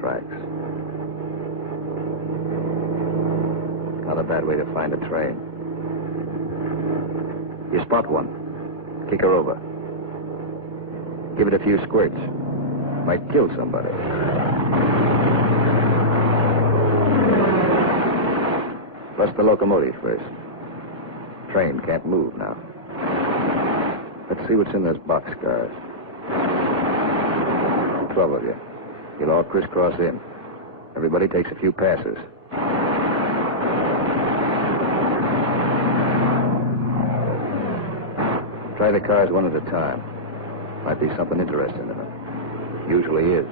tracks. Not a bad way to find a train. You spot one. Kick her over. Give it a few squirts. Might kill somebody. Bust the locomotive first. Train can't move now. Let's see what's in those boxcars. 12 of you. You'll all crisscross in. Everybody takes a few passes. Try the cars one at a time. Might be something interesting in them. Usually is.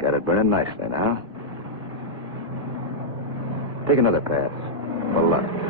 Got it burning nicely now. Take another pass. For luck.